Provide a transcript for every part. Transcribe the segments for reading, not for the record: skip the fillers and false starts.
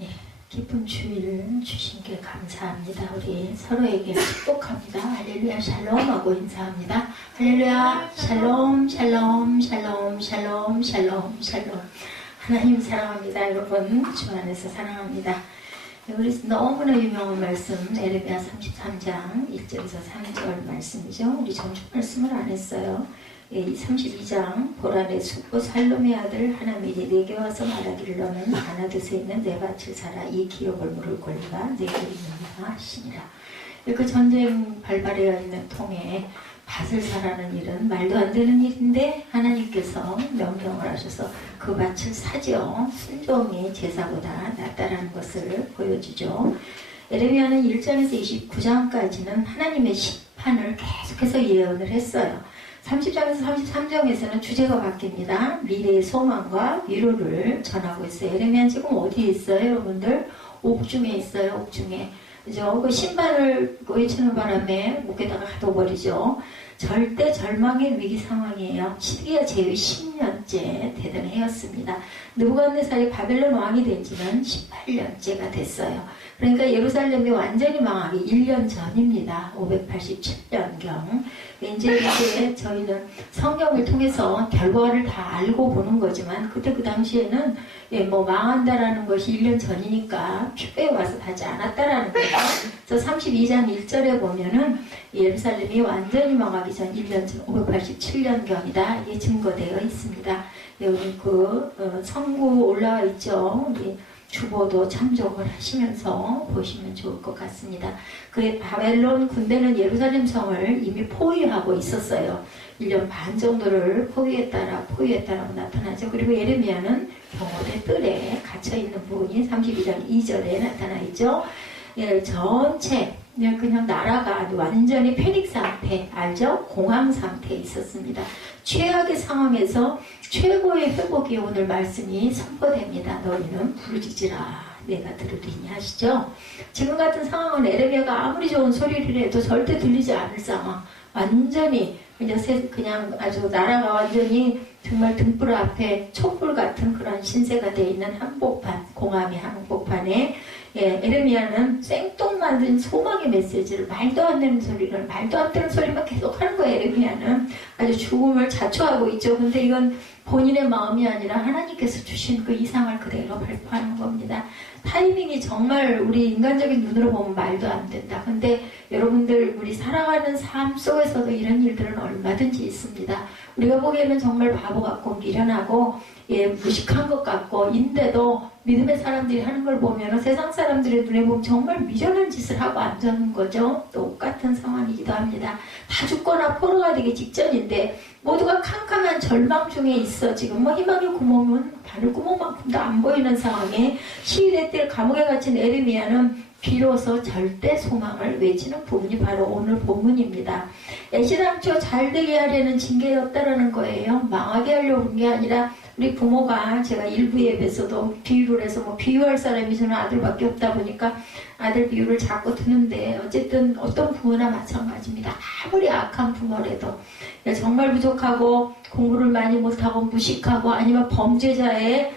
예, 기쁜 주일 주신께 감사합니다. 우리 서로에게 축복합니다. 할렐루야 샬롬하고 인사합니다. 할렐루야 샬롬 샬롬 샬롬 샬롬 샬롬 샬롬. 하나님 사랑합니다. 여러분 주 안에서 사랑합니다. 우리 너무나 유명한 말씀 에레미야 33장 1절에서 3절 말씀이죠. 우리 전주 말씀을 안 했어요. 32장 보라네 숙부 살롬의 아들 하나님이 내게 와서 말하기를 너는 아나드스에 있는 내 밭을 사라. 이 기업을 물을 권리가 내게 있느니라 하시니라. 그 전쟁 발발해 있는 통에 밭을 사라는 일은 말도 안 되는 일인데 하나님께서 명령을 하셔서 그 밭을 사지요. 순종이 제사보다 낫다라는 것을 보여주죠. 에레미야는 1장에서 29장까지는 하나님의 심판을 계속해서 예언을 했어요. 30장에서 33장에서는 주제가 바뀝니다. 미래의 소망과 위로를 전하고 있어요. 에레미야는 지금 어디에 있어요, 여러분들? 옥중에 있어요, 옥중에. 그죠? 그 신발을 외치는 바람에 목에다가 가둬버리죠. 절대 절망의 위기 상황이에요. 시드기야 제위 10년째 되던 해였습니다. 느부갓네살이 바벨론 왕이 된 지는 18년째가 됐어요. 그러니까 예루살렘이 완전히 망하기 1년 전입니다. 587년경. 이제 저희는 성경을 통해서 결과를 다 알고 보는 거지만 그때 그 당시에는 망한다라는 것이 1년 전이니까 표에 와서 닿지 않았다라는 거예요. 그래서 32장 1절에 보면은 예루살렘이 완전히 망하기 전 1년 전 587년경이다. 이게 증거되어 있습니다. 여기 성구 올라와 있죠. 우리 주보도 참조를 하시면서 보시면 좋을 것 같습니다. 그 바벨론 군대는 예루살렘 성을 이미 포위하고 있었어요. 1년 반 정도를 포위했다라고 나타나죠. 그리고 예레미야는 경호대 뜰에 갇혀있는 부분이 32장 2절에 나타나 있죠. 예, 전체 그냥 나라가 완전히 패닉 상태, 알죠? 공황 상태에 있었습니다. 최악의 상황에서 최고의 회복이 오늘 말씀이 선포됩니다. 너희는 부르짖으라 내가 들으리니 하시죠. 지금 같은 상황은 에레미야가 아무리 좋은 소리를 해도 절대 들리지 않을 상황. 완전히 그냥 아주 나라가 완전히 정말 등불 앞에 촛불 같은 그런 신세가 되어 있는 한복판, 공함의 한복판에 에레미야는 생뚱맞은 소망의 메시지를 말도 안 되는 소리를 말도 안 되는 소리만 계속 하는 거예요. 에레미야는 아주 죽음을 자초하고 있죠. 근데 이건 본인의 마음이 아니라 하나님께서 주신 그 이상을 그대로 발표하는 겁니다. 타이밍이 정말 우리 인간적인 눈으로 보면 말도 안 된다. 근데 여러분들 우리 살아가는 삶 속에서도 이런 일들은 얼마든지 있습니다. 우리가 보기에는 정말 바보 같고 미련하고 무식한 것 같고 인데도 믿음의 사람들이 하는 걸 보면 세상 사람들의 눈에 보면 정말 미련한 짓을 하고 앉아있는 거죠. 똑같은 상황이기도 합니다. 다 죽거나 포로가 되기 직전인데 모두가 캄캄한 절망 중에 있어. 지금 희망의 구멍은 바늘구멍만큼도 안 보이는 상황에 시위대 때 감옥에 갇힌 에레미야는 비로소 절대 소망을 외치는 부분이 바로 오늘 본문입니다. 애시당초 잘되게 하려는 징계였다라는 거예요. 망하게 하려고 한 게 아니라 우리 부모가 제가 일부 예배에서도 비유를 해서 비유할 사람이 저는 아들밖에 없다 보니까 아들 비유를 자꾸 드는데 어쨌든 어떤 부모나 마찬가지입니다. 아무리 악한 부모라도 정말 부족하고 공부를 많이 못하고 무식하고 아니면 범죄자의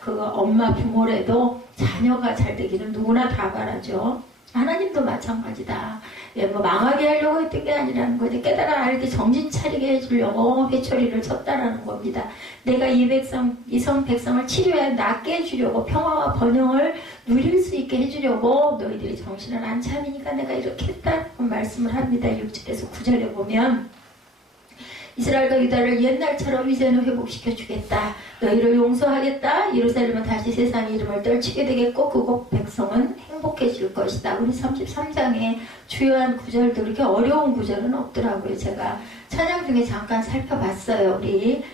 그 엄마 부모라도 자녀가 잘 되기는 누구나 다 바라죠. 하나님도 마찬가지다. 망하게 하려고 했던 게 아니라는 거지. 깨달아 알게 정신 차리게 해주려고 회초리를 쳤다라는 겁니다. 내가 이성 백성을 치료해 낫게 해주려고 평화와 번영을 누릴 수 있게 해주려고 너희들이 정신을 안 차리니까 내가 이렇게 했다는 말씀을 합니다. 6절에서 9절에 보면 이스라엘과 유다를 옛날처럼 이제는 회복시켜 주겠다. 너희를 용서하겠다. 예루살렘은 다시 세상의 이름을 떨치게 되겠고 그곳 백성은 행복해질 것이다. 우리 33장의 주요한 구절도 그렇게 어려운 구절은 없더라고요. 제가 찬양 중에 잠깐 살펴봤어요. 우리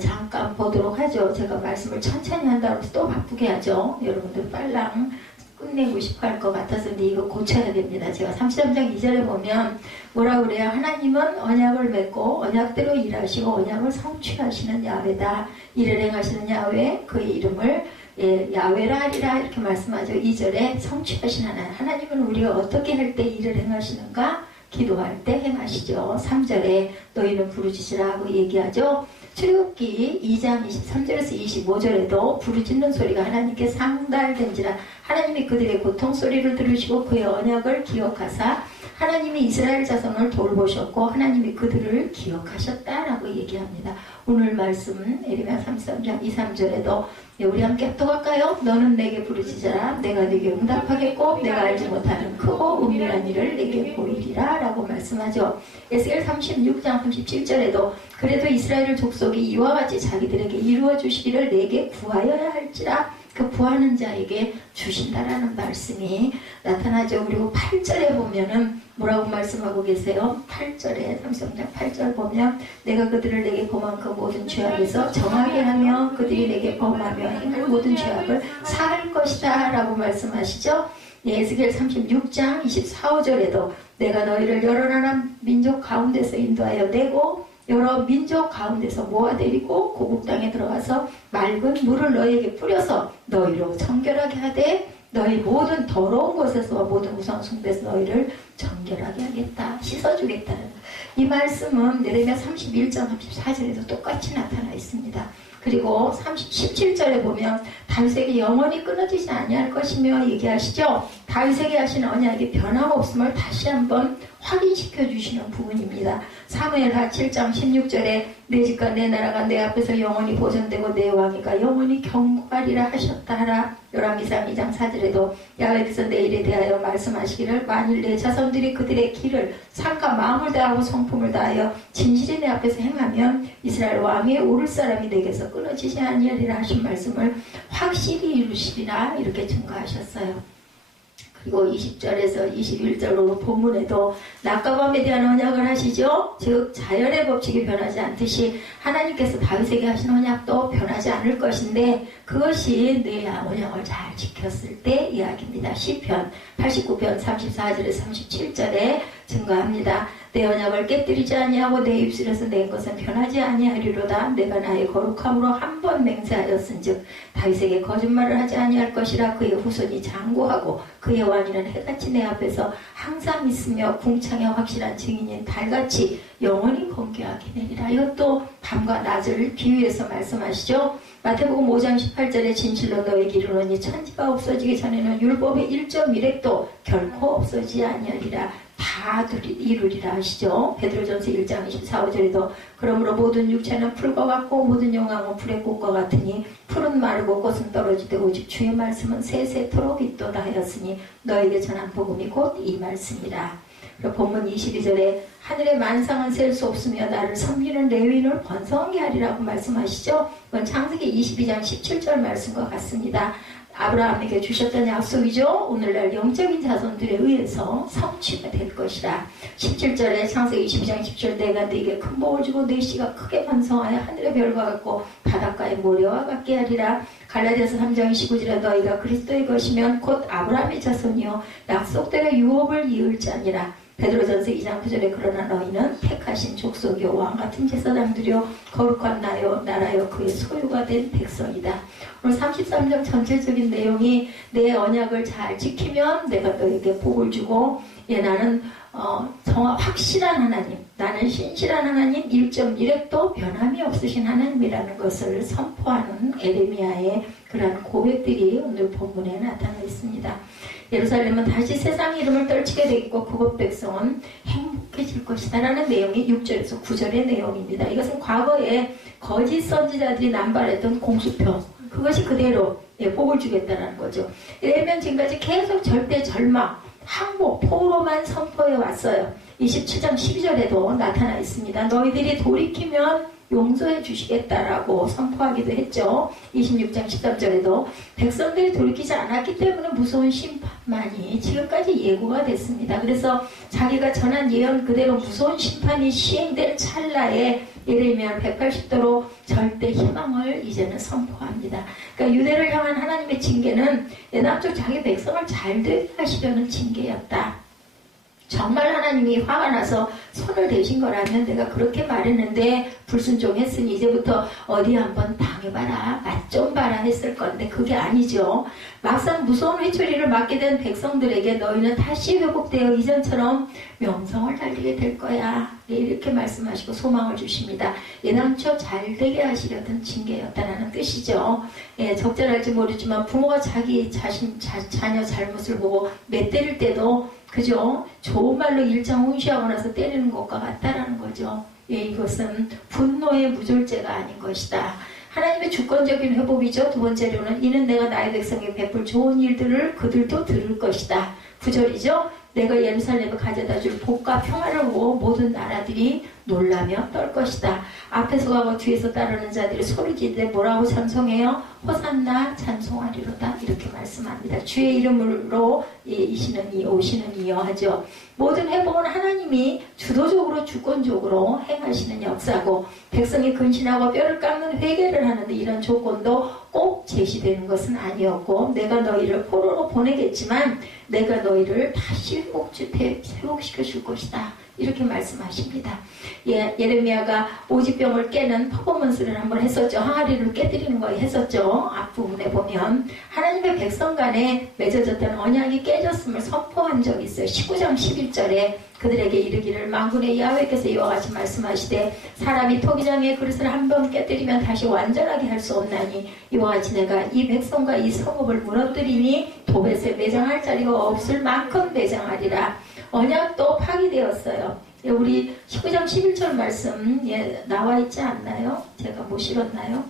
잠깐 보도록 하죠. 제가 말씀을 천천히 한다고 해서 또 바쁘게 하죠. 여러분들 빨랑 끝내고 싶어 할 것 같아서 근데 이거 고쳐야 됩니다. 제가 33장 2절에 보면 뭐라 그래요? 하나님은 언약을 맺고 언약대로 일하시고 언약을 성취하시는 야훼다. 이를 행하시는 야훼 그의 이름을 야훼라 하리라 이렇게 말씀하죠. 2절에 성취하시는 하나님은 우리가 어떻게 할 때 일을 행하시는가? 기도할 때 행하시죠. 3절에 너희는 부르짖으라 하고 얘기하죠. 출애굽기 2장 23절에서 25절에도 부르짖는 소리가 하나님께 상달된지라 하나님이 그들의 고통 소리를 들으시고 그의 언약을 기억하사 하나님이 이스라엘 자손을 돌보셨고 하나님이 그들을 기억하셨다라고 얘기합니다. 오늘 말씀 예레미야 33장 2, 3절에도 우리 함께 합독할까요? 너는 내게 부르짖어라 내가 네게 응답하겠고 내가 알지 못하는 크고 은밀한 일을 내게 보이리라 라고 말씀하죠. 에스겔 36장 37절에도 그래도 이스라엘 족속이 이와 같이 자기들에게 이루어 주시기를 내게 구하여야 할지라 그 구하는 자에게 주신다라는 말씀이 나타나죠. 그리고 8절에 보면은 뭐라고 말씀하고 계세요? 8절에 33장 8절 보면 내가 그들을 내게 범한 그 모든 죄악에서 정하게 하며 그들이 내게 범하며 행할 모든 죄악을 사할 것이다 라고 말씀하시죠. 에스겔 36장 24, 5절에도 내가 너희를 여러 나라 민족 가운데서 인도하여 내고 여러 민족 가운데서 모아내리고 고국 땅에 들어가서 맑은 물을 너희에게 뿌려서 너희로 정결하게 하되 너희 모든 더러운 곳에서 모든 우상 숭배에서 너희를 정결하게 하겠다. 씻어주겠다는 이 말씀은 예레미야 31장 34절에도 똑같이 나타나 있습니다. 그리고 17절에 보면 다윗에게 영원히 끊어지지 아니할 것이며 얘기하시죠. 다윗에게 하신 언약이 변함없음을 다시 한번 확인시켜 주시는 부분입니다. 사무엘하 7장 16절에 내 집과 내 나라가 내 앞에서 영원히 보존되고 내 왕위가 영원히 경고하리라 하셨다 하라. 열왕기상 2장 4절에도 야훼께서 내 일에 대하여 말씀하시기를 만일 내 자손들이 그들의 길을 삼가 마음을 다하고 성품을 다하여 진실이 내 앞에서 행하면 이스라엘 왕위에 오를 사람이 내게서 끊어지지 아니하리라 하신 말씀을 확실히 이루시리라 이렇게 증거하셨어요. 그리고 20절에서 21절로 본문에도 낮과 밤에 대한 언약을 하시죠. 즉 자연의 법칙이 변하지 않듯이 하나님께서 다윗에게 하신 언약도 변하지 않을 것인데 그것이 내 언약을 잘 지켰을 때 이야기입니다. 시편 89편 34절에서 37절에 증거합니다. 내 언약을 깨뜨리지 아니하고 내 입술에서 낸 것은 변하지 아니하리로다. 내가 나의 거룩함으로 한 번 맹세하였은즉 다윗에게 거짓말을 하지 아니할 것이라. 그의 후손이 장구하고 그의 왕위는 해같이 내 앞에서 항상 있으며 궁창의 확실한 증인인 달같이 영원히 번개하게 되리라. 이것도 밤과 낮을 비유해서 말씀하시죠. 마태복음 5장 18절에 진실로 너에게 이르노니 천지가 없어지기 전에는 율법의 1.1획도 결코 없어지지 아니하리라. 다 이루리라 하시죠. 베드로전서 1장 24, 5절에도 그러므로 모든 육체는 풀과 같고 모든 영광은 불의 꽃과 같으니 풀은 마르고 꽃은 떨어지되 오직 주의 말씀은 세세토록 있도다 하였으니 너에게 전한 복음이 곧 이 말씀이라. 그리고 본문 22절에 하늘의 만상은 셀 수 없으며 나를 섬기는 레위인을 번성하게 하리라고 말씀하시죠. 이건 창세기 22장 17절 말씀과 같습니다. 아브라함에게 주셨던 약속이죠. 오늘날 영적인 자손들에 의해서 성취가 될 것이라. 17절에 창세기 22장 10절 내가 네게 큰 복을 주고 네 씨가 크게 번성하여 하늘의 별과 같고 바닷가의 모래와 같게 하리라. 갈라디아서 3장 29절에 너희가 그리스도의 것이면 곧 아브라함의 자손이요 약속대로 유업을 이을 자니라. 베드로전서 2장 9절에 그러나 너희는 택하신 족속이요 왕같은 제사장들이요 거룩한 나라요 그의 소유가 된 백성이다. 오늘 33장 전체적인 내용이 내 언약을 잘 지키면 내가 너에게 복을 주고 나는 확실한 하나님, 나는 신실한 하나님, 1.1획도 변함이 없으신 하나님이라는 것을 선포하는 에레미야의 그러한 고백들이 오늘 본문에 나타나 있습니다. 예루살렘은 다시 세상 이름을 떨치게 되겠고 그곳 백성은 행복해질 것이다 라는 내용이 6절에서 9절의 내용입니다. 이것은 과거에 거짓 선지자들이 남발했던 공수표, 그것이 그대로 복을 주겠다는 거죠. 이러면 지금까지 계속 절대 절망, 항복, 포로만 선포해 왔어요. 27장 12절에도 나타나 있습니다. 너희들이 돌이키면 용서해 주시겠다라고 선포하기도 했죠. 26장 13절에도 백성들이 돌이키지 않았기 때문에 무서운 심판만이 지금까지 예고가 됐습니다. 그래서 자기가 전한 예언 그대로 무서운 심판이 시행될 찰나에 예레미야 180도로 절대 희망을 이제는 선포합니다. 그러니까 유대를 향한 하나님의 징계는 애당초 자기 백성을 잘 되게 하시려는 징계였다. 정말 하나님이 화가 나서 손을 대신 거라면 내가 그렇게 말했는데 불순종했으니 이제부터 어디 한번 당해봐라, 맛 좀 봐라 했을 건데 그게 아니죠. 막상 무서운 회초리를 맞게 된 백성들에게 너희는 다시 회복되어 이전처럼 명성을 달리게 될 거야. 예, 이렇게 말씀하시고 소망을 주십니다. 예당초 잘 되게 하시려던 징계였다는 뜻이죠. 예, 적절할지 모르지만 부모가 자기 자녀 잘못을 보고 맷때릴 때도 그죠? 좋은 말로 일장훈시하고 나서 때리는 것과 같다라는 거죠. 예, 이것은 분노의 무졸죄가 아닌 것이다. 하나님의 주권적인 회복이죠. 두 번째로는 이는 내가 나의 백성에게 베풀 좋은 일들을 그들도 들을 것이다. 9절이죠. 내가 예루살렘을 가져다 줄 복과 평화를 보고 모든 나라들이 놀라며 떨 것이다. 앞에서 가고 뒤에서 따르는 자들이 소리 지르되 뭐라고 찬송해요? 호산나 찬송하리로다. 이렇게 말씀합니다. 주의 이름으로 오시는 이여 하죠. 모든 회복은 하나님이 주도적으로 주권적으로 행하시는 역사고 백성이 근신하고 뼈를 깎는 회개를 하는데 이런 조건도 꼭 제시되는 것은 아니었고 내가 너희를 포로로 보내겠지만 내가 너희를 다시 회복시켜 줄 것이다. 이렇게 말씀하십니다. 예, 예레미야가 오지병을 깨는 퍼포먼스를 한번 했었죠. 항아리를 깨뜨리는 거 했었죠. 앞부분에 보면 하나님의 백성 간에 맺어졌던 언약이 깨졌음을 선포한 적이 있어요. 19장 11절에 그들에게 이르기를 만군의 야훼께서 이와 같이 말씀하시되 사람이 토기장의 그릇을 한 번 깨뜨리면 다시 완전하게 할 수 없나니 이와 같이 내가 이 백성과 이 성읍을 무너뜨리니 도벳에 매장할 자리가 없을 만큼 매장하리라. 언약도 파기되었어요. 예, 우리 19장 11절 말씀 나와 있지 않나요? 제가 못 실었나요?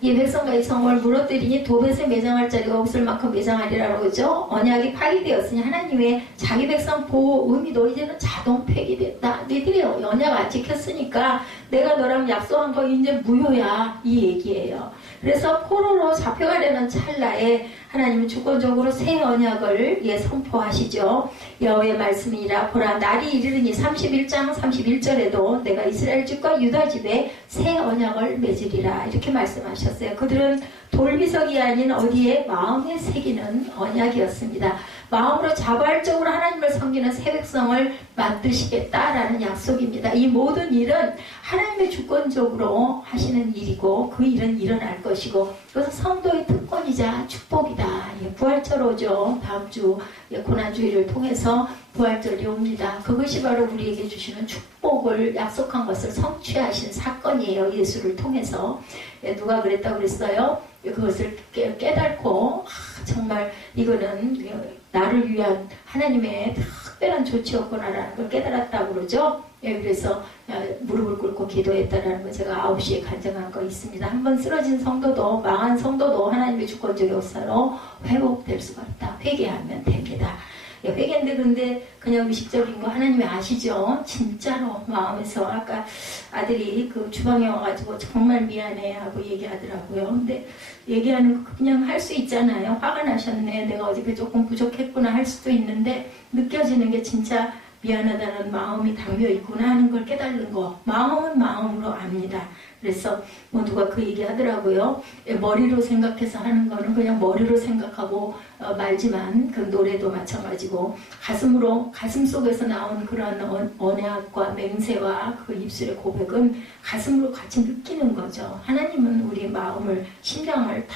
이 백성과 이 성을 무너뜨리니 도벳에 매장할 자리가 없을 만큼 매장하리라고 그러죠. 언약이 파기되었으니 하나님의 자기 백성 보호 의미도 이제는 자동 폐기됐다. 너희들이 언약 안 지켰으니까 내가 너랑 약속한 거 이제 무효야. 이 얘기예요. 그래서 포로로 잡혀가려는 찰나에 하나님은 주권적으로 새 언약을 선포하시죠. 여호와의 말씀이라 보라 날이 이르르니 31장 31절에도 내가 이스라엘 집과 유다 집에 새 언약을 맺으리라 이렇게 말씀하셨어요. 그들은 돌비석이 아닌 어디에 마음에 새기는 언약이었습니다. 마음으로 자발적으로 하나님을 섬기는 새 백성을 만드시겠다라는 약속입니다. 이 모든 일은 하나님의 주권적으로 하시는 일이고 그 일은 일어날 것이고 그것은 성도의 특권이자 축복이다. 부활절 오죠. 다음 주 고난주일을 통해서 부활절이 옵니다. 그것이 바로 우리에게 주시는 축복을 약속한 것을 성취하신 사건이에요. 예수를 통해서. 누가 그랬다고 그랬어요? 그것을 깨닫고 정말 이거는 나를 위한 하나님의 특별한 조치였구나라는 걸 깨달았다고 그러죠. 그래서 무릎을 꿇고 기도했다라는 거 제가 9시에 간증한 거 있습니다. 한번 쓰러진 성도도 망한 성도도 하나님의 주권적 역사로 회복될 수가 있다. 회개하면 됩니다. 회개인데 근데 그냥 의식적인 거 하나님이 아시죠? 진짜로 마음에서 아까 아들이 그 주방에 와가지고 정말 미안해 하고 얘기하더라고요. 근데 얘기하는 거 그냥 할 수 있잖아요. 화가 나셨네. 내가 어저께 조금 부족했구나 할 수도 있는데 느껴지는 게 진짜 미안하다는 마음이 담겨 있구나 하는 걸 깨달는 거. 마음은 마음으로 압니다. 그래서 뭐 누가 그 얘기 하더라고요. 머리로 생각해서 하는 거는 그냥 머리로 생각하고 말지만 그 노래도 마찬가지고 가슴 속에서 나온 그런 언약과 맹세와 그 입술의 고백은 가슴으로 같이 느끼는 거죠. 하나님은 우리 마음을 심정을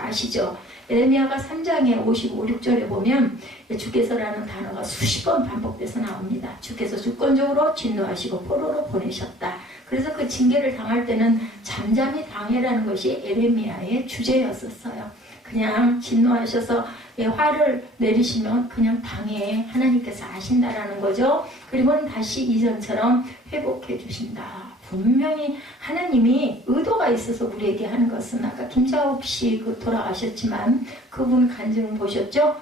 아시죠. 예레미야가 3장에 55, 6절에 보면 주께서라는 단어가 수십 번 반복돼서 나옵니다. 주께서 주권적으로 진노하시고 포로로 보내셨다. 그래서 그 징계를 당할 때는 잠잠히 당해라는 것이 예레미야의 주제였었어요. 그냥 진노하셔서 화를 내리시면 그냥 당해. 하나님께서 아신다라는 거죠. 그리고는 다시 이전처럼 회복해 주신다. 분명히 하나님이 의도가 있어서 우리에게 하는 것은 아까 김자옥 씨 돌아가셨지만 그분 간증 보셨죠?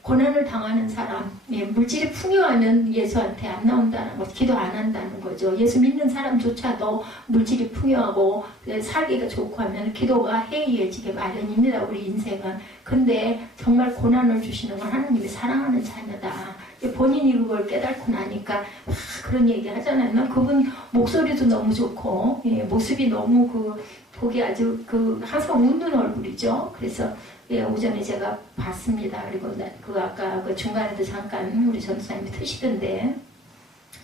고난을 당하는 사람, 물질이 풍요하면 예수한테 안 나온다는 것, 기도 안 한다는 거죠. 예수 믿는 사람조차도 물질이 풍요하고 살기가 좋고 하면 기도가 해이해지게 마련입니다. 우리 인생은. 근데 정말 고난을 주시는 건 하나님이 사랑하는 자녀다. 본인이 그걸 깨닫고 나니까 그런 얘기 하잖아요. 난 그분 목소리도 너무 좋고 모습이 너무 보기 아주 항상 웃는 얼굴이죠. 그래서 오전에 제가 봤습니다. 그리고 아까 중간에도 잠깐 우리 전도사님이 트시던데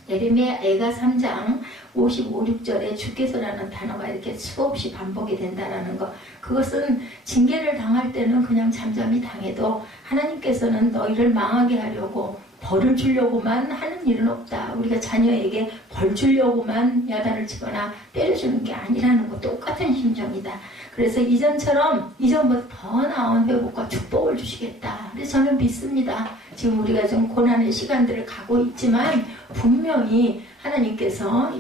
예레미야 애가 3장 55, 6절에 주께서라는 단어가 이렇게 수없이 반복이 된다라는 것. 그것은 징계를 당할 때는 그냥 잠잠히 당해도 하나님께서는 너희를 망하게 하려고 벌을 주려고만 하는 일은 없다. 우리가 자녀에게 벌 주려고만 야단을 치거나 때려주는 게 아니라는 거 똑같은 심정이다. 그래서 이전보다 더 나은 회복과 축복을 주시겠다. 그래서 저는 믿습니다. 지금 우리가 좀 고난의 시간들을 가고 있지만 분명히 하나님께서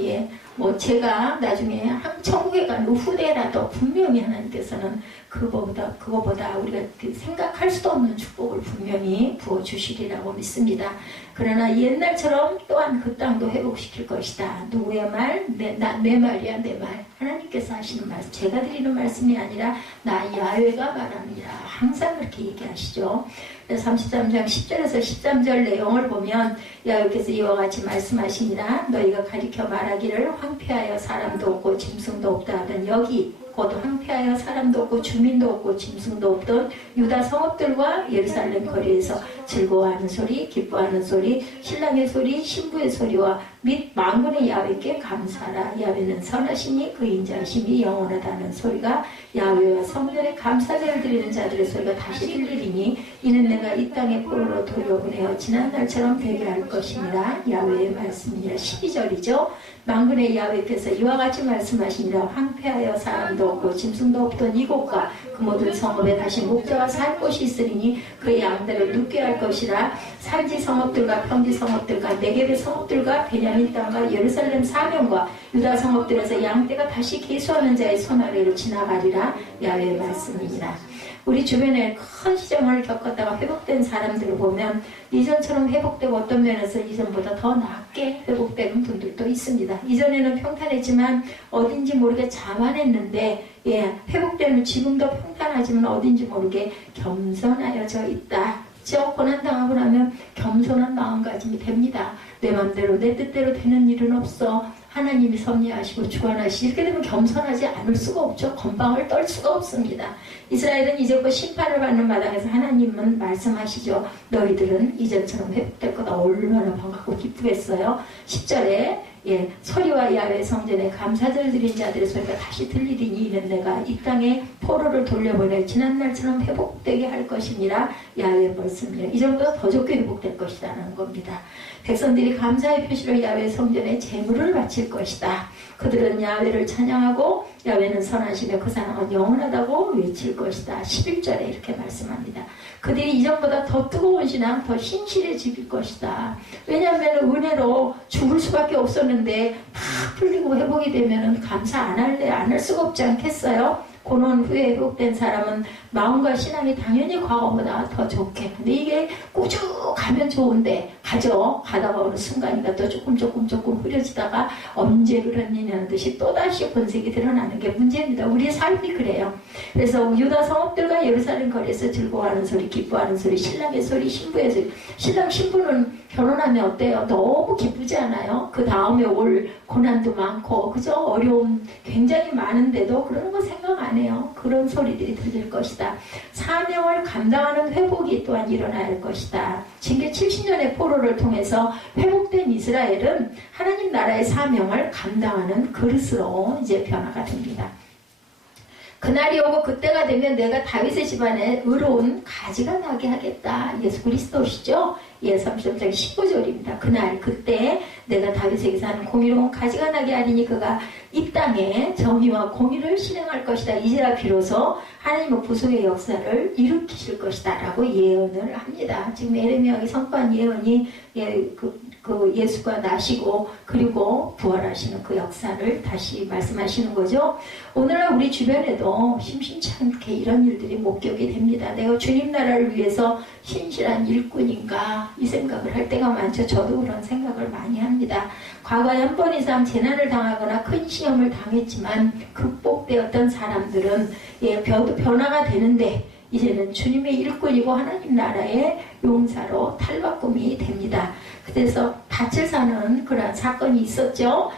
제가 나중에 천국에 가는 후대라도 분명히 하나님께서는 그거보다 우리가 생각할 수도 없는 축복을 분명히 부어주시리라고 믿습니다. 그러나 옛날처럼 또한 그 땅도 회복시킬 것이다. 누구의 말? 내 말이야, 내 말. 하나님께서 하시는 말씀, 제가 드리는 말씀이 아니라 나 야훼가 말합니다. 항상 그렇게 얘기하시죠. 33장 10절에서 13절 내용을 보면 야훼께서 이와 같이 말씀하시니라. 너희가 가리켜 말하기를 황폐하여 사람도 없고 짐승도 없다 하던 여기 곧 황폐하여 사람도 없고 주민도 없고 짐승도 없던 유다 성읍들과 예루살렘 거리에서 즐거워하는 소리, 기뻐하는 소리, 신랑의 소리, 신부의 소리와 및 만군의 야훼께 감사하라. 야훼는 선하시니 그 인자하심이 영원하다는 소리가 야훼와 성전에 감사제를 드리는 자들의 소리가 다시 들리리니 이는 내가 이 땅의 포로로 돌려보내어 지난날처럼 되게 할 것이니라. 야훼의 말씀이니라. 12절이죠. 만군의 야훼께서 이와 같이 말씀하시니라. 황폐하여 사람도 없고 짐승도 없던 이곳과 그 모든 성읍에 다시 목자가 살 곳이 있으리니 그의 양들을 눕게 할 것이라. 산지 성읍들과 평지 성읍들과 네겝의 성읍들과 베냐민 땅과 예루살렘 사면과 유다 성읍들에서 양떼가 다시 계수하는 자의 손 아래로 지나가리라. 야훼의 말씀이니라. 우리 주변에 큰 시정을 겪었다가 회복된 사람들을 보면 이전처럼 회복되고 어떤 면에서 이전보다 더 낫게 회복되는 분들도 있습니다. 이전에는 평탄했지만 어딘지 모르게 자만했는데 회복되는 지금도 평탄하지만 어딘지 모르게 겸손하여져 있다. 고난당하고 나면 겸손한 마음가짐이 됩니다. 내 맘대로 내 뜻대로 되는 일은 없어. 하나님이 섭리하시고 주관하시고 이렇게 되면 겸손하지 않을 수가 없죠. 건방을 떨 수가 없습니다. 이스라엘은 이제껏 심판을 받는 마당에서 하나님은 말씀하시죠. 너희들은 이전처럼 회복될 거다. 얼마나 반갑고 기쁘겠어요. 10절에 소리와 야훼 성전에 감사절 드린 자들의 소리가 다시 들리리니 이는 내가 이 땅에 포로를 돌려보내 지난날처럼 회복되게 할 것이니라. 야훼의 말씀이라. 이전보다 더 좋게 회복될 것이라는 겁니다. 백성들이 감사의 표시로 야훼 성전에 제물을 바칠 것이다. 그들은 야훼를 찬양하고 야훼는 선하시며 그 사랑은 영원하다고 외칠 것이다. 11절에 이렇게 말씀합니다. 그들이 이전보다 더 뜨거운 신앙, 더 신실해질 것이다. 왜냐하면 은혜로 죽을 수밖에 없었는데 다 풀리고 회복이 되면 감사 안 할 수가 없지 않겠어요? 고난 후에 회복된 사람은 마음과 신앙이 당연히 과거보다 더 좋게. 근데 이게 꾸쭉 가면 좋은데 가다가 어느 순간이가 또 조금 흐려지다가 언제 그랬느냐는 듯이 또다시 본색이 드러나는 게 문제입니다. 우리의 삶이 그래요. 그래서 유다 성읍들과 예루살렘 거리에서 즐거워하는 소리, 기뻐하는 소리, 신랑의 소리, 신부의 소리. 신랑 신부는 결혼하면 어때요? 너무 기쁘지 않아요? 그 다음에 올 고난도 많고 그죠? 어려움 굉장히 많은데도 그런 거 생각 안 해요. 그런 소리들이 들릴 것이다. 사명을 감당하는 회복이 또한 일어나야 할 것이다. 징계 70년의 포로를 통해서 회복된 이스라엘은 하나님 나라의 사명을 감당하는 그릇으로 이제 변화가 됩니다. 그날이 오고 그때가 되면 내가 다윗의 집안에 의로운 가지가 나게 하겠다. 예수 그리스도시죠. 33장 15절입니다. 그날 그때 내가 다윗에게서 하는 공의로운 가지가 나게 하리니 그가 이 땅에 정의와 공의를 실행할 것이다. 이제야 비로소 하나님의 구속의 역사를 일으키실 것이다 라고 예언을 합니다. 지금 에레미야가 선포한 예언이 예수가 나시고 그리고 부활하시는 그 역사를 다시 말씀하시는 거죠. 오늘날 우리 주변에도 심심치 않게 이런 일들이 목격이 됩니다. 내가 주님 나라를 위해서 신실한 일꾼인가 이 생각을 할 때가 많죠. 저도 그런 생각을 많이 합니다. 과거에 한 번 이상 재난을 당하거나 큰 시험을 당했지만 극복되었던 사람들은 변화가 되는데 이제는 주님의 일꾼이고 하나님 나라의 용사로 탈바꿈이 됩니다. 그래서 밭을 사는 그런 사건이 있었죠.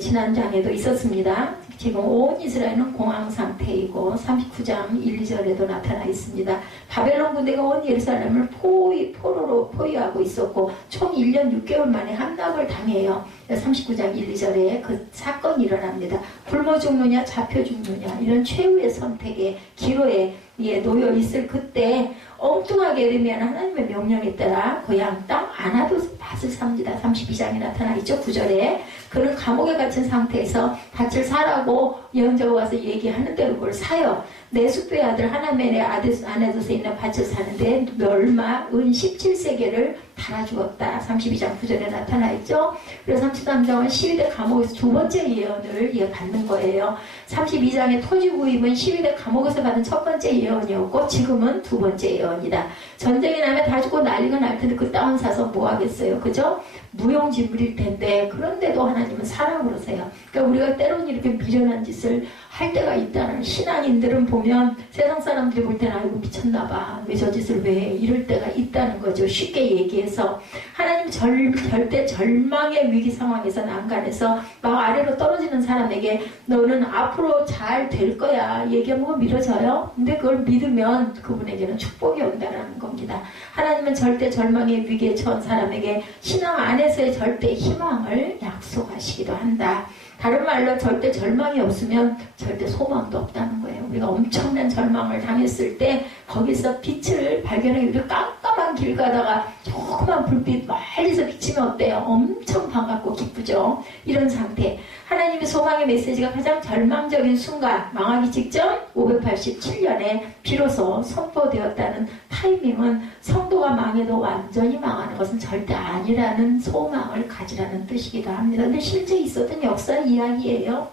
지난장에도 있었습니다. 지금 온 이스라엘은 공황 상태이고 39장 1, 2절에도 나타나 있습니다. 바벨론 군대가 온 예루살렘을 포로로 포위하고 있었고 총 1년 6개월 만에 함락을 당해요. 39장 1, 2절에 그 사건이 일어납니다. 굶어 죽느냐 잡혀 죽느냐 이런 최후의 선택의 기로에 놓여 있을 그때 엉뚱하게 에레미야는 하나님의 명령에 따라 그 양 땅 아나돗 밭을 삽니다. 32장에 나타나 있죠. 9절에 그는 감옥에 갇힌 상태에서 밭을 사라고 예언자가 와서 얘기하는 대로 그걸 사요. 내 숙부의 아들 하나멜의 아나돗에 있는 밭을 사는데 멸마 은 17세겔을 달아주었다. 32장 9절에 나타나 있죠. 그래서 33장은 12대 감옥에서 두 번째 예언을 받는 거예요. 32장의 토지 구입은 12대 감옥에서 받은 첫 번째 예언이었고 지금은 두 번째 예언이다. 전쟁이 나면 다 죽고 난리가 날 텐데 그 땅을 사서 뭐 하겠어요. 그죠? 무용지물일 텐데 그런데도 하나님은 사라고 그러세요. 그러니까 우리가 때로는 이렇게 미련한 짓을 할 때가 있다는 신앙인들은 보면 세상 사람들이 볼 때는 아이고 미쳤나 봐. 왜 저 짓을 왜 해? 이럴 때가 있다는 거죠. 쉽게 얘기해서 하나님 절대 절망의 위기 상황에서 난간에서 막 아래로 떨어지는 사람에게 너는 앞으로 잘 될 거야. 얘기하면 미뤄져요. 근데 그걸 믿으면 그분에게는 축복이 온다라는 겁니다. 하나님은 절대 절망의 위기에 처한 사람에게 신앙 안에서의 절대 희망을 약속하시기도 한다. 다른 말로 절대 절망이 없으면 절대 소망도 없다는 거예요. 우리가 엄청난 절망을 당했을 때 거기서 빛을 발견하기 위해 깜깜한 길 가다가 조그만 불빛 멀리서 비치면 어때요? 엄청 반갑고 기쁘죠. 이런 상태. 하나님의 소망의 메시지가 가장 절망적인 순간 망하기 직전 587년에 비로소 선포되었다는 타이밍은 성도가 망해도 완전히 망하는 것은 절대 아니라는 소망을 가지라는 뜻이기도 합니다. 근데 실제 있었던 역사 이야기예요.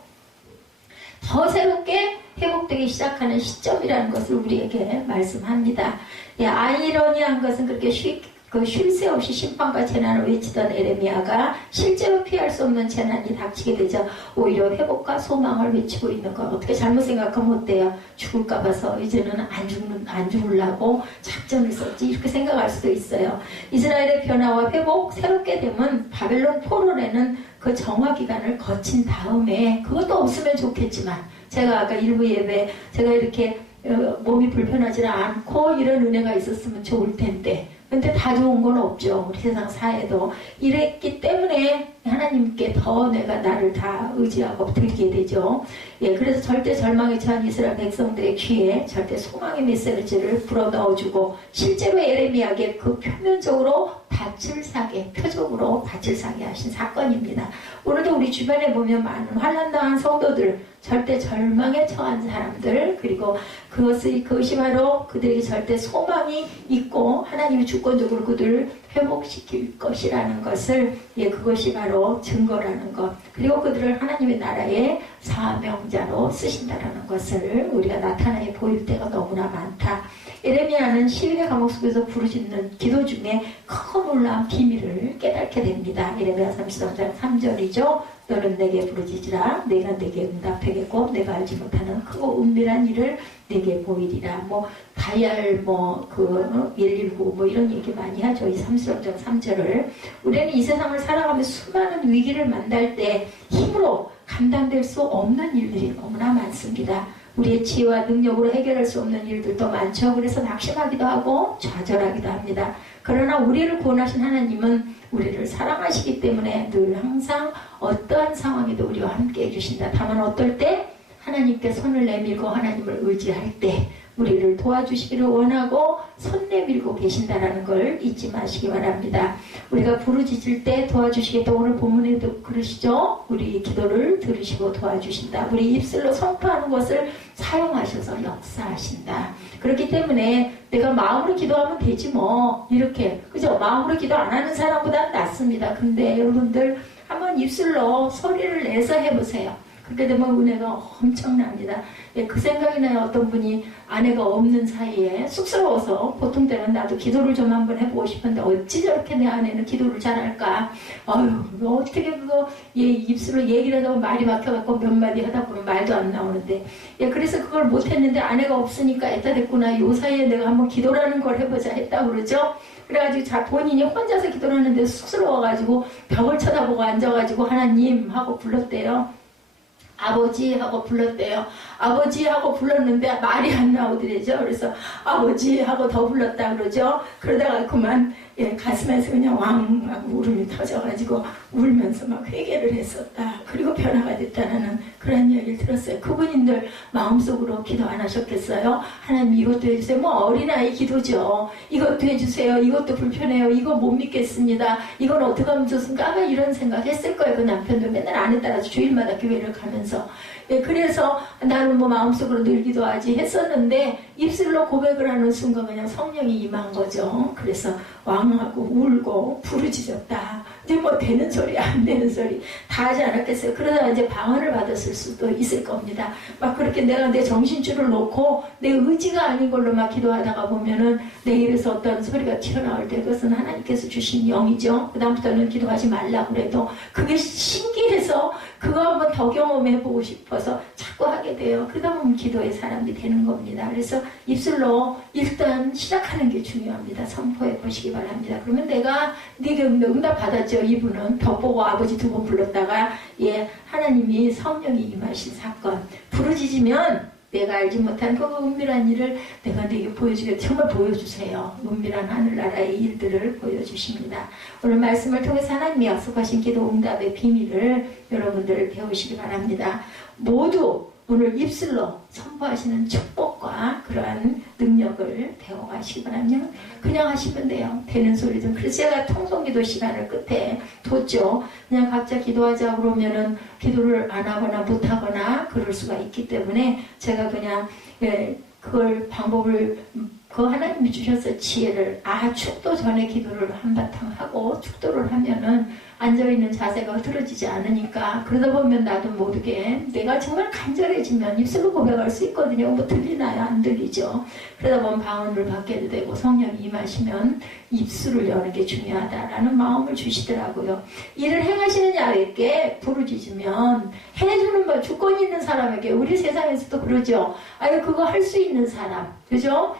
더 새롭게 회복되기 시작하는 시점이라는 것을 우리에게 말씀합니다. 예, 아이러니한 것은 그렇게 쉴 새 없이 심판과 재난을 외치던 에레미야가 실제로 피할 수 없는 재난이 닥치게 되자 오히려 회복과 소망을 외치고 있는 것. 어떻게 잘못 생각하면 어때요? 죽을까 봐서 이제는 안 죽으려고 작전을 썼지 이렇게 생각할 수도 있어요. 이스라엘의 변화와 회복 새롭게 되면 바벨론 포로라는 그 정화 기간을 거친 다음에 그것도 없으면 좋겠지만 제가 아까 일부 예배 제가 이렇게 몸이 불편하지 않고 이런 은혜가 있었으면 좋을 텐데 근데 다 좋은 건 없죠. 우리 세상 사회도 이랬기 때문에 하나님께 더 내가 나를 다 의지하고 드리게 되죠. 예, 그래서 절대 절망에 처한 이스라엘 백성들의 귀에 절대 소망의 메시지를 불어넣어주고 실제로 에레미야에게 그 표면적으로 밭을 사게 표적으로 밭을 사게 하신 사건입니다. 오늘도 우리 주변에 보면 많은 환난당한 성도들 절대 절망에 처한 사람들 그리고 그것이 바로 그들에게 절대 소망이 있고 하나님이 주권적으로 그들을 회복시킬 것이라는 것을 그것이 바로 증거라는 것 그리고 그들을 하나님의 나라의 사명자로 쓰신다라는 것을 우리가 나타내 보일 때가 너무나 많다. 에레미야는 12대 감옥 속에서 부르짖는 기도 중에 큰 놀라운 비밀을 깨닫게 됩니다. 에레미야 33장 3절이죠. 너는 내게 부르짖으라 내가 내게 응답하겠고 내가 알지 못하는 크고 은밀한 일을 내게 보이리라. 다이알 119 이런 얘기 많이 하죠. 이 33장 3절을 우리는 이 세상을 살아가면서 수많은 위기를 만날 때 힘으로 감당될 수 없는 일들이 너무나 많습니다. 우리의 지혜와 능력으로 해결할 수 없는 일들도 많죠. 그래서 낙심하기도 하고 좌절하기도 합니다. 그러나 우리를 구원하신 하나님은 우리를 사랑하시기 때문에 늘 항상 어떠한 상황에도 우리와 함께 해주신다. 다만 어떨 때 하나님께 손을 내밀고 하나님을 의지할 때 우리를 도와주시기를 원하고 손 내밀고 계신다라는 걸 잊지 마시기 바랍니다. 우리가 부르짖을 때 도와주시겠다. 오늘 본문에도 그러시죠. 우리 기도를 들으시고 도와주신다. 우리 입술로 선포하는 것을 사용하셔서 역사하신다. 그렇기 때문에 내가 마음으로 기도하면 되지 뭐 이렇게 그죠? 마음으로 기도 안 하는 사람보다는 낫습니다. 근데 여러분들 한번 입술로 소리를 내서 해보세요. 그렇게 되면 은혜가 엄청납니다. 그 생각이 나요. 어떤 분이 아내가 없는 사이에 쑥스러워서 보통 때는 나도 기도를 좀 한번 해보고 싶은데 어찌 저렇게 내 아내는 기도를 잘할까? 어떻게 그거 입술로 얘기를 하다 말이 막혀갖고 몇 마디 하다 보면 말도 안 나오는데 그래서 그걸 못했는데 아내가 없으니까 애따 됐구나. 요 사이에 내가 한번 기도라는 걸 해보자 했다 그러죠. 그래가지고 본인이 혼자서 기도를 하는데 쑥스러워가지고 벽을 쳐다보고 앉아가지고 하나님 하고 불렀대요. 아버지 하고 불렀대요. 아버지 하고 불렀는데 말이 안 나오더래죠. 그래서 아버지 하고 더 불렀다 그러죠. 그러다가 그만 가슴에서 그냥 왕 울음이 터져가지고 울면서 막 회개를 했었다. 그리고 변화가 됐다는 그런 이야기를 들었어요. 그분들 마음속으로 기도 안 하셨겠어요? 하나님 이것도 해주세요. 뭐 어린아이 기도죠. 이것도 해주세요. 이것도 불편해요. 이거 못 믿겠습니다. 이건 어떻게 하면 좋습니까? 아마 이런 생각 했을 거예요. 그 남편도 맨날 아내 따라서 주일마다 교회를 가면서. 예, 그래서 나는 뭐 마음속으로 늘 기도하지 했었는데 입술로 고백을 하는 순간 그냥 성령이 임한 거죠. 그래서 왕하고 울고 부르짖었다. 이제 뭐 되는 소리 안 되는 소리 다 하지 않았겠어요. 그러다가 이제 방언을 받았을 수도 있을 겁니다. 막 그렇게 내가 내 정신줄을 놓고 내 의지가 아닌 걸로 막 기도하다가 보면은 내 입에서 어떤 소리가 튀어나올 때 그것은 하나님께서 주신 영이죠. 그 다음부터는 기도하지 말라고 그래도 그게 신기해서 그거 한번 더 경험해보고 싶어서 자꾸 하게 돼요. 그러다 보면 기도의 사람이 되는 겁니다. 그래서 입술로 일단 시작하는 게 중요합니다. 선포해 보시기 바랍니다. 그러면 내가 네게 응답 받았죠. 이분은 벽보고 아버지 두 번 불렀다가 예 하나님이 성령이 임하신 사건 부르짖으면 내가 알지 못한 그 은밀한 일을 내가 네게 보여주게 정말 보여주세요. 은밀한 하늘나라의 일들을 보여주십니다. 오늘 말씀을 통해서 하나님이 약속하신 기도 응답의 비밀을 여러분들 배우시기 바랍니다. 모두 오늘 입술로 선포하시는 축복과 그러한 능력을 배워가시기 바랍니다. 그냥 하시면 돼요. 되는 소리 좀. 그래서 제가 통성기도 시간을 끝에 뒀죠. 그냥 각자 기도하자 그러면은 기도를 안 하거나 못 하거나 그럴 수가 있기 때문에 제가 그냥 그걸 방법을 그 하나님이 주셔서 지혜를 축도 전에 기도를 한바탕 하고 축도를 하면은 앉아있는 자세가 흐트러지지 않으니까 그러다 보면 나도 모르게 내가 정말 간절해지면 입술로 고백할 수 있거든요. 뭐 들리나요? 안 들리죠. 그러다 보면 방언을 받게 되고 성령이 임하시면 입술을 여는 게 중요하다라는 마음을 주시더라고요. 일을 행하시는 야외께 부르짖으면 해주는 뭐 주권이 있는 사람에게 우리 세상에서도 그러죠. 아유 그거 할 수 있는 사람 그죠?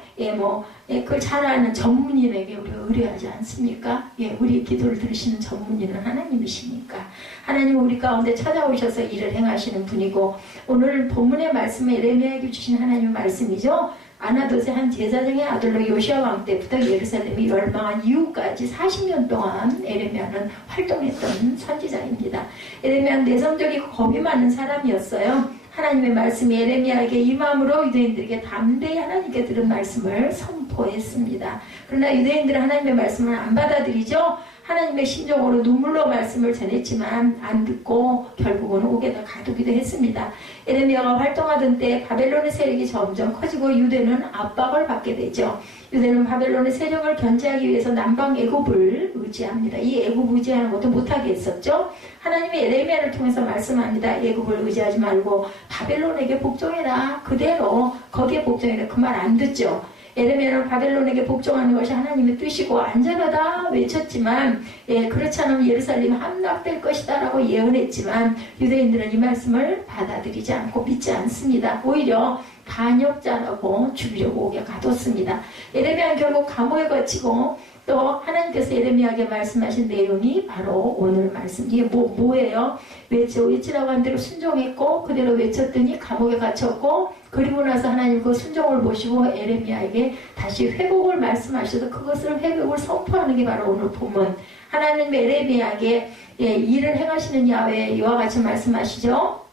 그걸 잘 아는 전문인에게 우리가 의뢰하지 않습니까? 예, 우리 기도를 들으시는 전문인은 하나님이시니까. 하나님 우리 가운데 찾아오셔서 일을 행하시는 분이고, 오늘 본문의 말씀에 예레미야에게 주신 하나님의 말씀이죠. 아나돗의 한 제사장의 아들로 요시야 왕 때부터 예루살렘이 멸망한 이후까지 40년 동안 예레미야는 활동했던 선지자입니다. 예레미야는 내성적이고 겁이 많은 사람이었어요. 하나님의 말씀이 예레미야에게 임함으로 유대인들에게 담대히 하나님께 들은 말씀을 선포했습니다. 그러나 유대인들은 하나님의 말씀을 안 받아들이죠. 하나님의 심정으로 눈물로 말씀을 전했지만 안 듣고 결국은 옥에다 가두기도 했습니다. 예레미야가 활동하던 때 바벨론의 세력이 점점 커지고 유대는 압박을 받게 되죠. 유대는 바벨론의 세력을 견제하기 위해서 남방 애굽을 의지합니다. 이 애굽 의지하는 것도 못하게 했었죠. 하나님이 예레미야를 통해서 말씀합니다. 애굽을 의지하지 말고 바벨론에게 복종해라. 그대로 거기에 복종해라. 그 말 안 듣죠. 예레미야는 바벨론에게 복종하는 것이 하나님의 뜻이고 안전하다 외쳤지만 그렇지 않으면 예루살렘이 함락될 것이다 라고 예언했지만 유대인들은 이 말씀을 받아들이지 않고 믿지 않습니다. 오히려 반역자라고 죽이려고 옥에 가뒀습니다. 예레미야는 결국 감옥에 갇히고 또 하나님께서 예레미야에게 말씀하신 내용이 바로 오늘 말씀. 이게 뭐예요? 외치라고 한 대로 순종했고 그대로 외쳤더니 감옥에 갇혔고 그리고 나서 하나님 그 순종을 보시고 예레미야에게 다시 회복을 말씀하셔서 그것을 회복을 선포하는 게 바로 오늘 본문. 하나님 예레미야에게 일을 행하시는 야훼 이와 같이 말씀하시죠.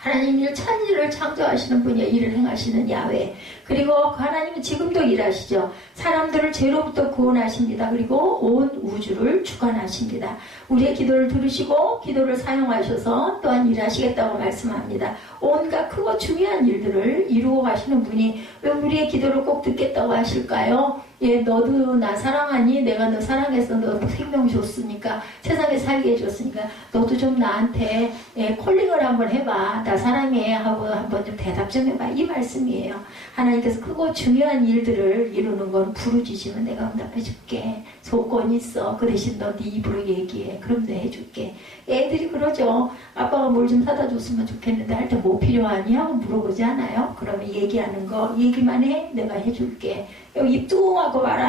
하나님 천지를 창조하시는 분이에요. 일을 행하시는 야훼. 그리고 그 하나님은 지금도 일하시죠. 사람들을 죄로부터 구원하십니다. 그리고 온 우주를 주관하십니다. 우리의 기도를 들으시고 기도를 사용하셔서 또한 일하시겠다고 말씀합니다. 온갖 크고 중요한 일들을 이루어 가시는 분이 왜 우리의 기도를 꼭 듣겠다고 하실까요? 너도 나 사랑하니? 내가 너 사랑해서 너 생명 줬으니까 세상에 살게 해줬으니까 너도 좀 나한테 콜링을 한번 해봐. 나 사랑해 하고 한번 좀 대답 좀 해봐. 이 말씀이에요. 하나님께서 크고 중요한 일들을 이루는 건 부르짖으면 내가 응답해 줄게. 조건이 있어. 그 대신 너 네 입으로 얘기해. 그럼 내가 해줄게. 애들이 그러죠. 아빠가 뭘 좀 사다 줬으면 좋겠는데 할 때 뭐 필요하니? 하고 물어보지 않아요? 그러면 얘기하는 거 얘기만 해. 내가 해줄게. 입 뚱하고 말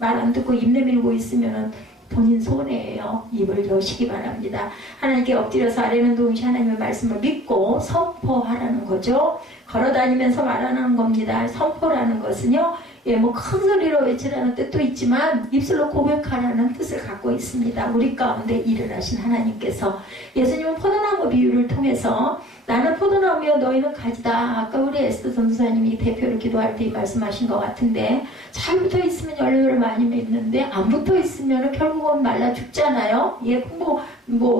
안 듣고 입 내밀고 있으면은 본인 손해예요. 입을 여시기 바랍니다. 하나님께 엎드려서 아뢰는 동시에 하나님의 말씀을 믿고 선포하라는 거죠. 걸어다니면서 말하는 겁니다. 선포라는 것은요. 뭐 큰 소리로 외치라는 뜻도 있지만 입술로 고백하라는 뜻을 갖고 있습니다. 우리 가운데 일을 하신 하나님께서 예수님은 포도나무 비유를 통해서 나는 포도나무여 너희는 가지다. 아까 우리 에스더 전도사님이 대표로 기도할 때 말씀하신 것 같은데 잘 붙어 있으면 열매를 많이 맺는데 안 붙어 있으면 결국은 말라 죽잖아요. 예,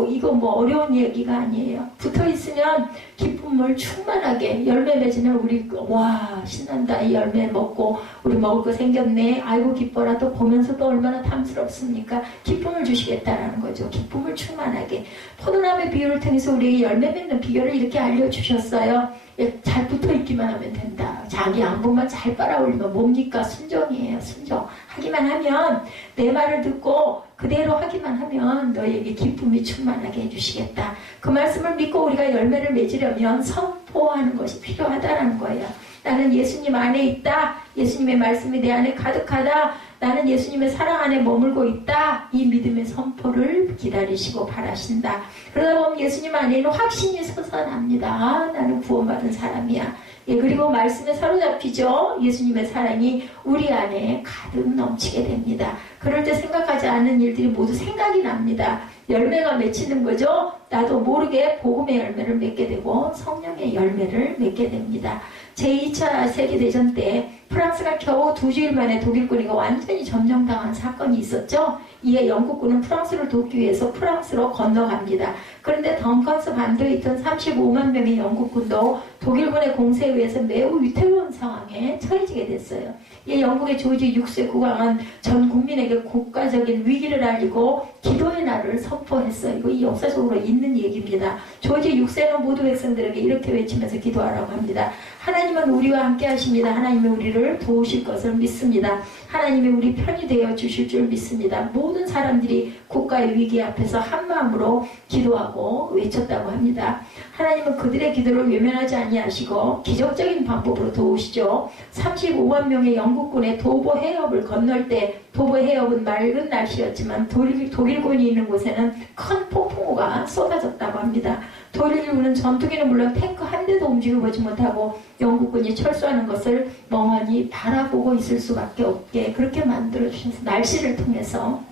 이거 어려운 얘기가 아니에요. 붙어 있으면 기쁨을 충만하게 열매 맺으면 우리 와 신난다. 이 열매 먹고 우리 먹을 거 생겼네. 아이고 기뻐라. 또 보면서 또 얼마나 탐스럽습니까? 기쁨을 주시겠다라는 거죠. 기쁨을 충만하게. 포도나무의 비유를 통해서 우리에게 열매 맺는 비결을 이렇게 알려주셨어요. 예, 잘 붙어있기만 하면 된다. 자기 양분만 잘 빨아올리면 뭡니까? 순종이에요. 순종. 하기만 하면 내 말을 듣고 그대로 하기만 하면 너에게 기쁨이 충만하게 해주시겠다. 그 말씀을 믿고 우리가 열매를 맺으려면 선포하는 것이 필요하다는 거예요. 나는 예수님 안에 있다. 예수님의 말씀이 내 안에 가득하다. 나는 예수님의 사랑 안에 머물고 있다. 이 믿음의 선포를 기다리시고 바라신다. 그러다 보면 예수님 안에 있는 확신이 솟아납니다. 아, 나는 구원받은 사람이야. 예, 그리고 말씀에 사로잡히죠. 예수님의 사랑이 우리 안에 가득 넘치게 됩니다. 그럴 때 생각하지 않는 일들이 모두 생각이 납니다. 열매가 맺히는 거죠. 나도 모르게 복음의 열매를 맺게 되고 성령의 열매를 맺게 됩니다. 제2차 세계대전 때 프랑스가 겨우 2주일 만에 독일군이가 완전히 점령당한 사건이 있었죠. 이에 영국군은 프랑스를 돕기 위해서 프랑스로 건너갑니다. 그런데 덩컨스 반도에 있던 35만 명의 영국군도 독일군의 공세에 의해서 매우 위태로운 상황에 처해지게 됐어요. 이 영국의 조지 6세 국왕은 전 국민에게 국가적인 위기를 알리고 기도의 날을 선포했어요. 이거 역사적으로 있는 얘기입니다. 조지 6세는 모두 백성들에게 이렇게 외치면서 기도하라고 합니다. 하나님은 우리와 함께 하십니다. 하나님이 우리를 도우실 것을 믿습니다. 하나님이 우리 편이 되어 주실 줄 믿습니다. 모든 사람들이 국가의 위기 앞에서 한마음으로 기도하고 외쳤다고 합니다. 하나님은 그들의 기도를 외면하지 아니하시고 기적적인 방법으로 도우시죠. 35만 명의 영국군의 도보 해협을 건널 때 도보 해협은 맑은 날씨였지만 독일군이 있는 곳에는 큰 폭풍우가 쏟아졌다고 합니다. 독일군은 전투기는 물론 탱크 한 대도 움직여보지 못하고 영국군이 철수하는 것을 멍하니 바라보고 있을 수밖에 없게 그렇게 만들어주셔서 날씨를 통해서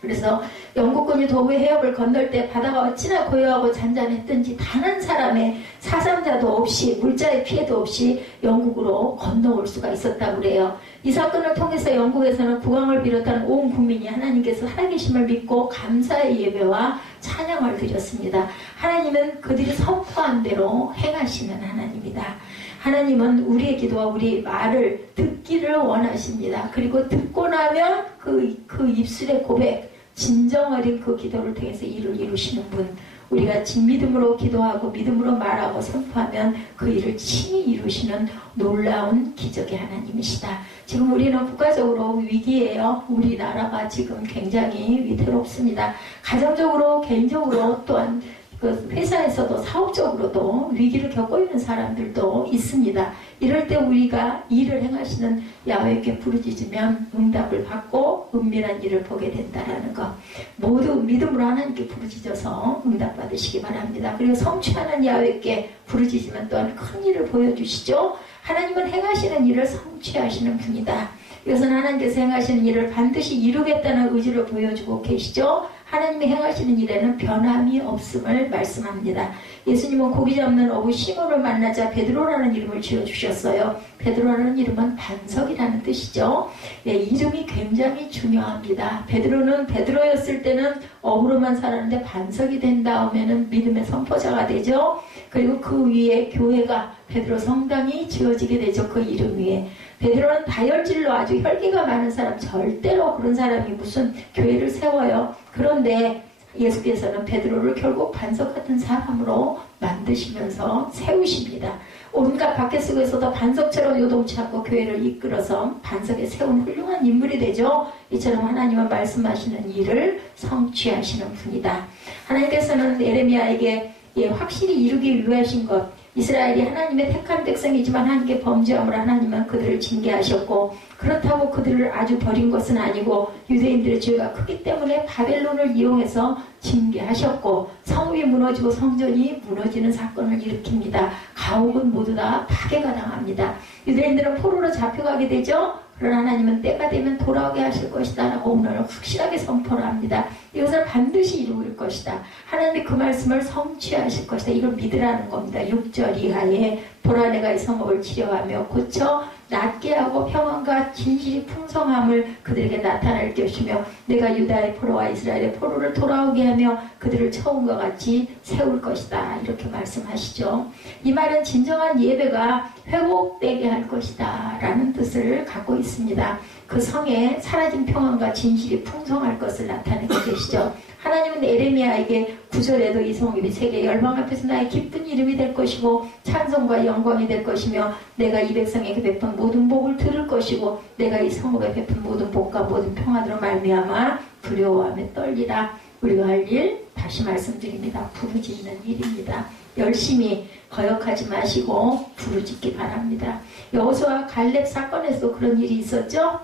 그래서 영국군이 도보의 해협을 건널 때 바다가 어찌나 고요하고 잔잔했든지 단 한 사람의 사상자도 없이 물자의 피해도 없이 영국으로 건너올 수가 있었다고 그래요. 이 사건을 통해서 영국에서는 국왕을 비롯한 온 국민이 하나님께서 살아계심을 믿고 감사의 예배와 찬양을 드렸습니다. 하나님은 그들이 선포한 대로 행하시는 하나님이다. 하나님은 우리의 기도와 우리 말을 듣기를 원하십니다. 그리고 듣고 나면 그 입술의 고백, 진정 어린 그 기도를 통해서 일을 이루시는 분. 우리가 믿음으로 기도하고 믿음으로 말하고 선포하면 그 일을 친히 이루시는 놀라운 기적의 하나님이시다. 지금 우리는 국가적으로 위기예요. 우리나라가 지금 굉장히 위태롭습니다. 가정적으로, 개인적으로 또한 그 회사에서도 사업적으로도 위기를 겪고 있는 사람들도 있습니다. 이럴 때 우리가 일을 행하시는 야훼께 부르짖으면 응답을 받고 은밀한 일을 보게 된다는 것. 모두 믿음으로 하나님께 부르짖어서 응답받으시기 바랍니다. 그리고 성취하는 야훼께 부르짖으면 또한 큰 일을 보여주시죠. 하나님은 행하시는 일을 성취하시는 분이다. 이것은 하나님께서 행하시는 일을 반드시 이루겠다는 의지를 보여주고 계시죠. 하나님이 행하시는 일에는 변함이 없음을 말씀합니다. 예수님은 고기 잡는 어부 시몬을 만나자 베드로라는 이름을 지어주셨어요. 베드로라는 이름은 반석이라는 뜻이죠. 네, 이름이 굉장히 중요합니다. 베드로는 베드로였을 때는 어부로만 살았는데 반석이 된 다음에는 믿음의 선포자가 되죠. 그리고 그 위에 교회가 베드로 성당이 지어지게 되죠. 그 이름 위에. 베드로는 다혈질로 아주 혈기가 많은 사람, 절대로 그런 사람이 무슨 교회를 세워요. 그런데 예수께서는 베드로를 결국 반석 같은 사람으로 만드시면서 세우십니다. 온갖 박해 속에서도 반석처럼 요동치 않고 교회를 이끌어서 반석에 세운 훌륭한 인물이 되죠. 이처럼 하나님은 말씀하시는 일을 성취하시는 분이다. 하나님께서는 에레미야에게 확실히 이루기 위하신 것, 이스라엘이 하나님의 택한 백성이지만 하나님께 범죄함으로 하나님은 그들을 징계하셨고 그렇다고 그들을 아주 버린 것은 아니고 유대인들의 죄가 크기 때문에 바벨론을 이용해서 징계하셨고 성읍이 무너지고 성전이 무너지는 사건을 일으킵니다. 가옥은 모두 다 파괴가 당합니다. 유대인들은 포로로 잡혀가게 되죠. 그러나 하나님은 때가 되면 돌아오게 하실 것이다 라고 오늘 확실하게 선포를 합니다. 이것을 반드시 이루일 것이다. 하나님이 그 말씀을 성취하실 것이다. 이걸 믿으라는 겁니다. 6절 이하에 보라 내가 이 성읍을 치료하며 고쳐 낫게 하고 평안과 진실이 풍성함을 그들에게 나타낼 것이며 내가 유다의 포로와 이스라엘의 포로를 돌아오게 하며 그들을 처음과 같이 세울 것이다. 이렇게 말씀하시죠. 이 말은 진정한 예배가 회복되게 할 것이다 라는 뜻을 갖고 있습니다. 그 성에 사라진 평안과 진실이 풍성할 것을 나타내고 계시죠. 하나님은 에레미야에게 9절에도 이 성읍이 세계 열방 앞에서 나의 기쁜 이름이 될 것이고 찬송과 영광이 될 것이며 내가 이 백성에게 베푼 모든 복을 들을 것이고 내가 이 성읍에 베푼 모든 복과 모든 평안으로 말미암아 두려워하며 떨리라. 우리가 할 일 다시 말씀드립니다. 부르짖는 일입니다. 열심히 거역하지 마시고 부르짖기 바랍니다. 여호수아 갈렙 사건에서 그런 일이 있었죠.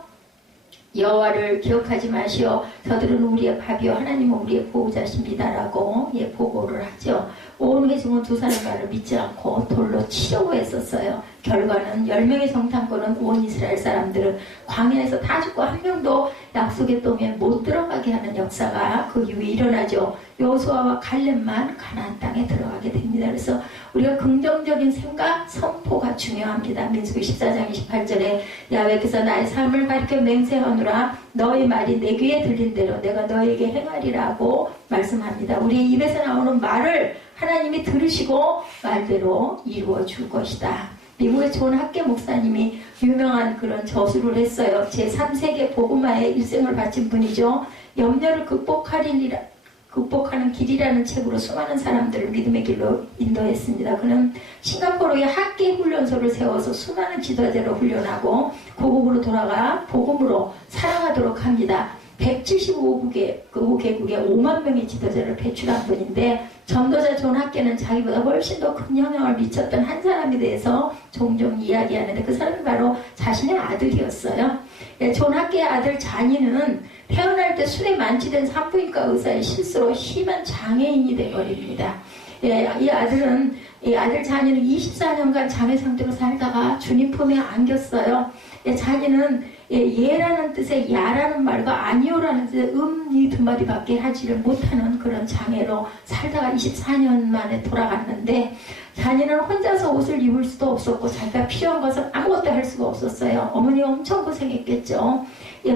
여호와를 기억하지 마시오. 저들은 우리의 밥이요 하나님은 우리의 보호자십니다라고 보고를 하죠. 온 회중은 두 사람 말을 믿지 않고 돌로 치려고 했었어요. 결과는 10명의 정탐꾼은 온 이스라엘 사람들은 광야에서 다 죽고 한 명도 약속의 땅에 못 들어가게 하는 역사가 그 이후에 일어나죠. 여호수아와 갈렙만 가나안 땅에 들어가게 됩니다. 그래서 우리가 긍정적인 생각, 선포가 중요합니다. 민수기 14장 28절에 야훼께서 나의 삶을 가리켜 맹세하노라 너의 말이 내 귀에 들린 대로 내가 너에게 행하리라고 말씀합니다. 우리의 입에서 나오는 말을 하나님이 들으시고 말대로 이루어 줄 것이다. 미국의 존 학계 목사님이 유명한 그런 저수를 했어요. 제3세계 복음화에 일생을 바친 분이죠. 염려를 극복하는 길이라는 책으로 수많은 사람들을 믿음의 길로 인도했습니다. 그는 싱가포르의 학계 훈련소를 세워서 수많은 지도자로 훈련하고 고국으로 돌아가 복음으로 살아가도록 합니다. 175개국에 5만 명의 지도자를 배출한 분인데 전도자 존 학계는 자기보다 훨씬 더 큰 영향을 미쳤던 한 사람에 대해서 종종 이야기하는데 그 사람이 바로 자신의 아들이었어요. 존 학계의 아들 자니는 태어날 때 술에 만취된 산부인과 의사의 실수로 심한 장애인이 되어버립니다. 이 아들 자니는 24년간 장애 상태로 살다가 주님 품에 안겼어요. 자니는 예라는 뜻의 야라는 말과 아니오라는 뜻의 이 두 마디밖에 하지를 못하는 그런 장애로 살다가 24년 만에 돌아갔는데 자니는 혼자서 옷을 입을 수도 없었고 자기가 필요한 것을 아무것도 할 수가 없었어요. 어머니가 엄청 고생했겠죠.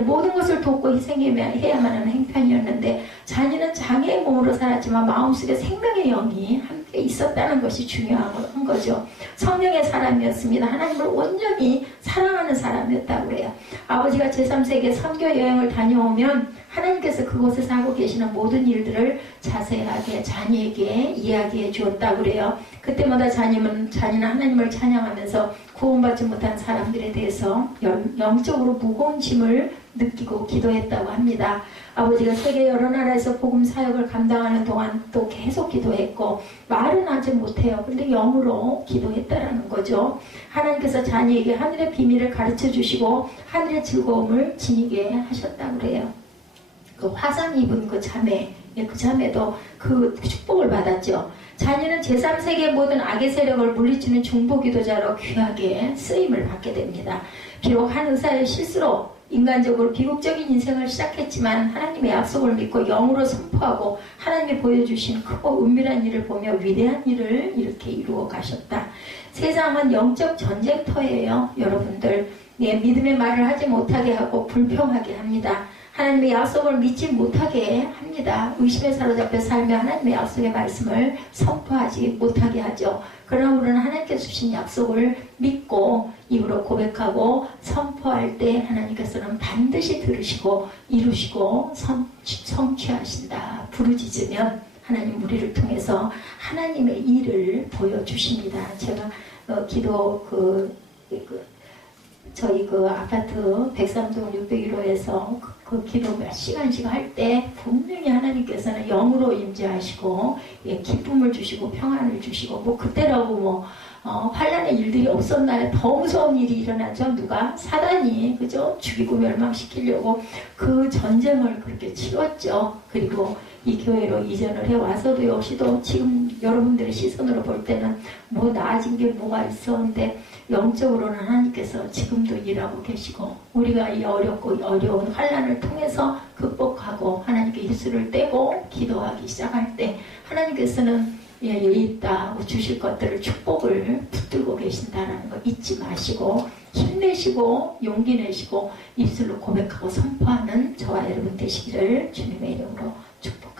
모든 것을 돕고 희생해야만 하는 행편이었는데 자니는 장애의 몸으로 살았지만 마음속에 생명의 영이 함께 있었다는 것이 중요한 거죠. 성령의 사람이었습니다. 하나님을 온전히 사랑하는 사람이었다고 해요. 아버지가 제3세계 선교 여행을 다녀오면 하나님께서 그곳에서 하고 계시는 모든 일들을 자세하게 자니에게 이야기해 주었다고 그래요. 그때마다 자니는 하나님을 찬양하면서 구원받지 못한 사람들에 대해서 영적으로 무거운 짐을 느끼고 기도했다고 합니다. 아버지가 세계 여러 나라에서 복음 사역을 감당하는 동안 또 계속 기도했고 말은 하지 못해요. 근데 영으로 기도했다라는 거죠. 하나님께서 자니에게 하늘의 비밀을 가르쳐 주시고 하늘의 즐거움을 지니게 하셨다고 그래요. 그 화상 입은 그 자매도 그 축복을 받았죠. 자니는 제3세계 모든 악의 세력을 물리치는 중보기도자로 귀하게 쓰임을 받게 됩니다. 비록 한 의사의 실수로 인간적으로 비극적인 인생을 시작했지만 하나님의 약속을 믿고 영으로 선포하고 하나님이 보여주신 크고 은밀한 일을 보며 위대한 일을 이렇게 이루어 가셨다. 세상은 영적 전쟁터예요. 여러분들 믿음의 말을 하지 못하게 하고 불평하게 합니다. 하나님의 약속을 믿지 못하게 합니다. 의심에 사로잡혀 살며 하나님의 약속의 말씀을 선포하지 못하게 하죠. 그러나 우리는 하나님께서 주신 약속을 믿고 입으로 고백하고 선포할 때 하나님께서는 반드시 들으시고 이루시고 성취하신다. 부르짖으면 하나님 우리를 통해서 하나님의 일을 보여주십니다. 제가 저희 아파트 103동 601호에서 그 기도 몇 시간씩 할 때 분명히 하나님께서는 영으로 임재하시고 기쁨을 주시고 평안을 주시고 그때라고 환란의 일들이 없었나요? 더 무서운 일이 일어나죠. 누가? 사단이 그죠? 죽이고 멸망시키려고 그 전쟁을 그렇게 치렀죠. 그리고 이 교회로 이전을 해와서도 역시도 지금 여러분들의 시선으로 볼 때는 뭐 나아진 게 뭐가 있었는데 영적으로는 하나님께서 지금도 일하고 계시고 우리가 이 어렵고 어려운 환난을 통해서 극복하고 하나님께 입술을 떼고 기도하기 시작할 때 하나님께서는 있다 하고 주실 것들을 축복을 붙들고 계신다는 거 잊지 마시고 힘내시고 용기 내시고 입술로 고백하고 선포하는 저와 여러분 되시기를 주님의 이름으로 축복합니다.